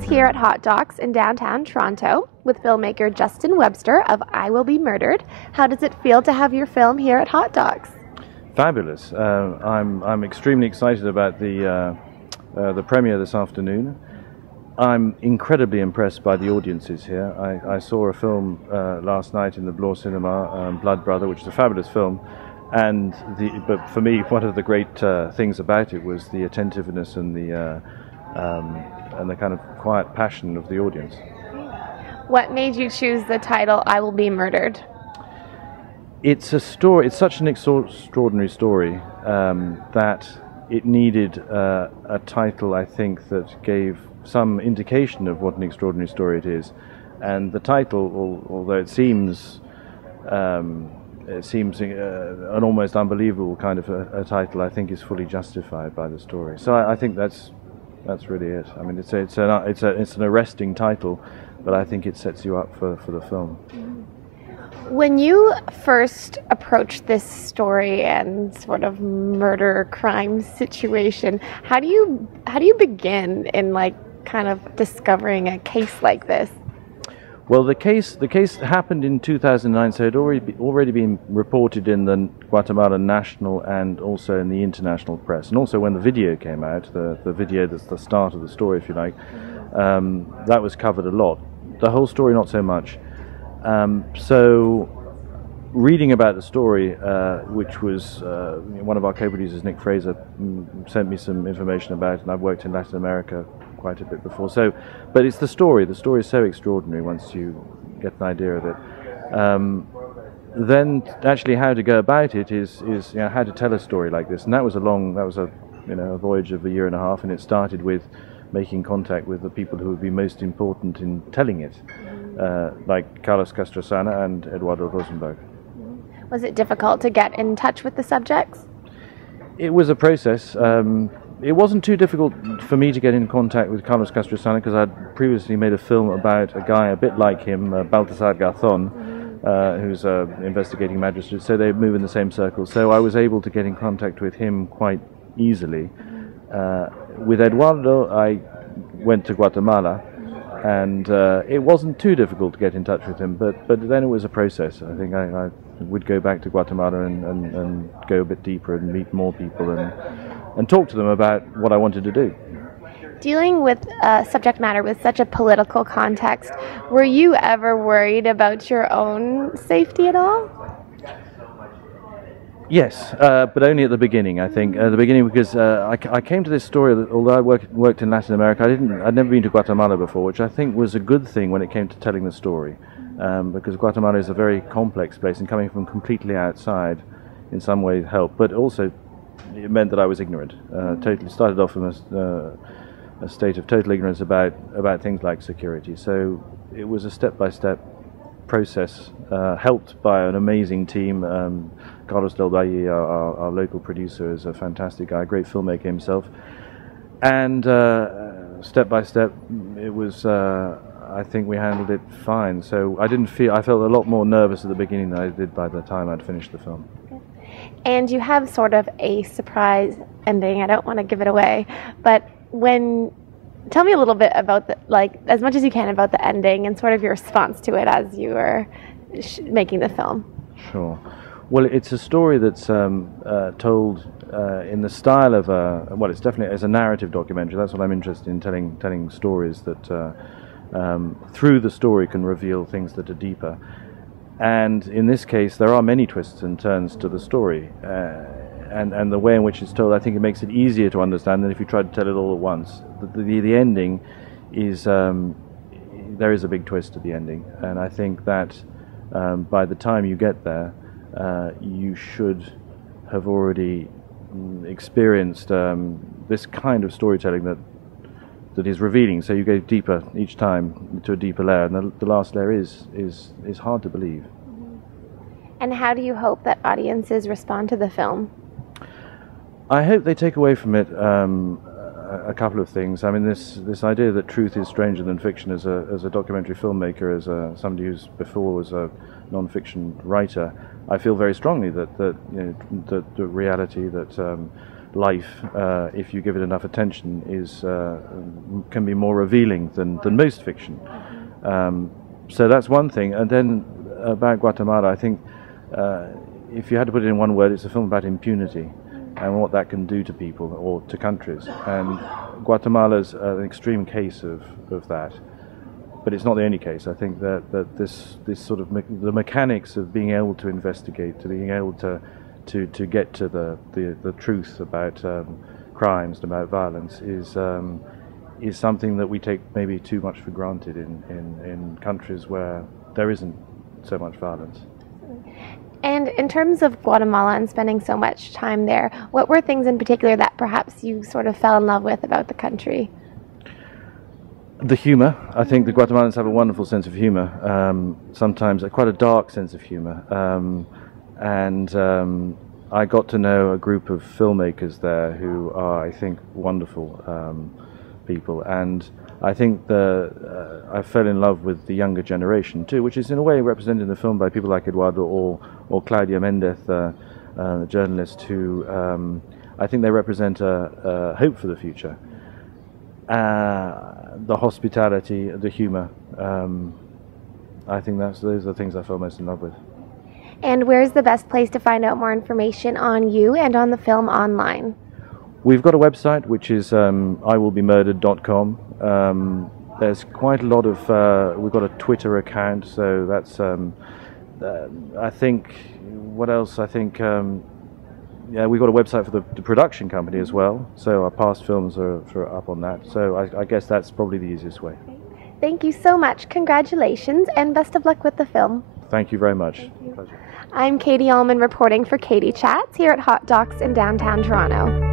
It's here at Hotdocs in downtown Toronto with filmmaker Justin Webster of I Will Be Murdered. How does it feel to have your film here at Hotdocs? Fabulous. I'm extremely excited about the premiere this afternoon. I'm incredibly impressed by the audiences here. I saw a film last night in the Bloor Cinema, Blood Brother, which is a fabulous film. But for me, one of the great things about it was the attentiveness and the kind of quiet passion of the audience. What made you choose the title I Will Be Murdered? It's a story. It's such an extraordinary story that it needed a title, I think, that gave some indication of what an extraordinary story it is. And the title, although it seems an almost unbelievable kind of a title, I think is fully justified by the story. So I think that's really it. I mean, it's an arresting title, but I think it sets you up for the film. When you first approached this story and sort of murder crime situation, how do you begin in kind of discovering a case like this? Well, the case happened in 2009, so it had already been reported in the Guatemala national and also in the international press. And also when the video came out, the video that's the start of the story, if you like, that was covered a lot. The whole story, not so much. So reading about the story, which was one of our co-producers, Nick Fraser, sent me some information about it, and I've worked in Latin America quite a bit before. So, but it's the story. The story is so extraordinary once you get an idea of it. Then actually how to go about it is how to tell a story like this. And that was a voyage of a year and a half, and it started with making contact with the people who would be most important in telling it, like Carlos Castrosana and Eduardo Rosenberg. Was it difficult to get in touch with the subjects? It was a process. It wasn't too difficult for me to get in contact with Carlos Castrosana because I'd previously made a film about a guy a bit like him, Baltasar Garzón, who's an investigating magistrate, so they move in the same circle. So I was able to get in contact with him quite easily. With Eduardo, I went to Guatemala, and it wasn't too difficult to get in touch with him, but then it was a process. I think I would go back to Guatemala and go a bit deeper and meet more people and talk to them about what I wanted to do. Dealing with subject matter with such a political context, were you ever worried about your own safety at all? Yes, but only at the beginning, I think. At the beginning, because I came to this story, although I worked in Latin America, I'd never been to Guatemala before, which I think was a good thing when it came to telling the story, because Guatemala is a very complex place, and coming from completely outside in some ways helped, but also it meant that I was ignorant. Totally started off from a state of total ignorance about things like security. So it was a step-by-step process, helped by an amazing team. Carlos Del Valle, our local producer, is a fantastic guy, a great filmmaker himself. And step by step, it was. I think we handled it fine. So I felt a lot more nervous at the beginning than I did by the time I'd finished the film. And you have sort of a surprise ending. I don't want to give it away, but tell me a little bit about as much as you can about the ending and sort of your response to it as you were making the film. Sure. Well, it's a story that's told in the style of it's definitely as a narrative documentary. That's what I'm interested in, telling stories that through the story can reveal things that are deeper. And in this case, there are many twists and turns to the story, and the way in which it's told, I think it makes it easier to understand than if you try to tell it all at once. The ending is there is a big twist at the ending, and I think that by the time you get there, you should have already experienced this kind of storytelling that is revealing. So you go deeper each time to a deeper layer, and the last layer is hard to believe. And how do you hope that audiences respond to the film? I hope they take away from it a couple of things. I mean, this idea that truth is stranger than fiction as a documentary filmmaker, as somebody who's before was a non-fiction writer, I feel very strongly that the reality that life, if you give it enough attention, can be more revealing than most fiction. So that's one thing. And then about Guatemala, I think if you had to put it in one word, it's a film about impunity and what that can do to people or to countries. And Guatemala's an extreme case of that. But it's not the only case. I think that this sort of the mechanics of being able to investigate, to being able to get to the truth about crimes and about violence is something that we take maybe too much for granted in countries where there isn't so much violence. And in terms of Guatemala and spending so much time there, what were things in particular that perhaps you sort of fell in love with about the country? The humor. I think the Guatemalans have a wonderful sense of humor, sometimes quite a dark sense of humor. I got to know a group of filmmakers there who are, I think, wonderful people. And I think I fell in love with the younger generation too, which is in a way represented in the film by people like Eduardo or Claudia Mendez, the journalist, who I think they represent a hope for the future. The hospitality, the humor. I think those are the things I fell most in love with. And where's the best place to find out more information on you and on the film online? We've got a website, which is iwillbemurdered.com. There's quite a lot of, we've got a Twitter account, so that's, I think, what else? I think, yeah, we've got a website for the production company as well, so our past films are up on that. So I guess that's probably the easiest way. Thank you so much. Congratulations, and best of luck with the film. Thank you very much. Pleasure. I'm Katie Uhlmann reporting for Katie Chats here at Hotdocs in downtown Toronto.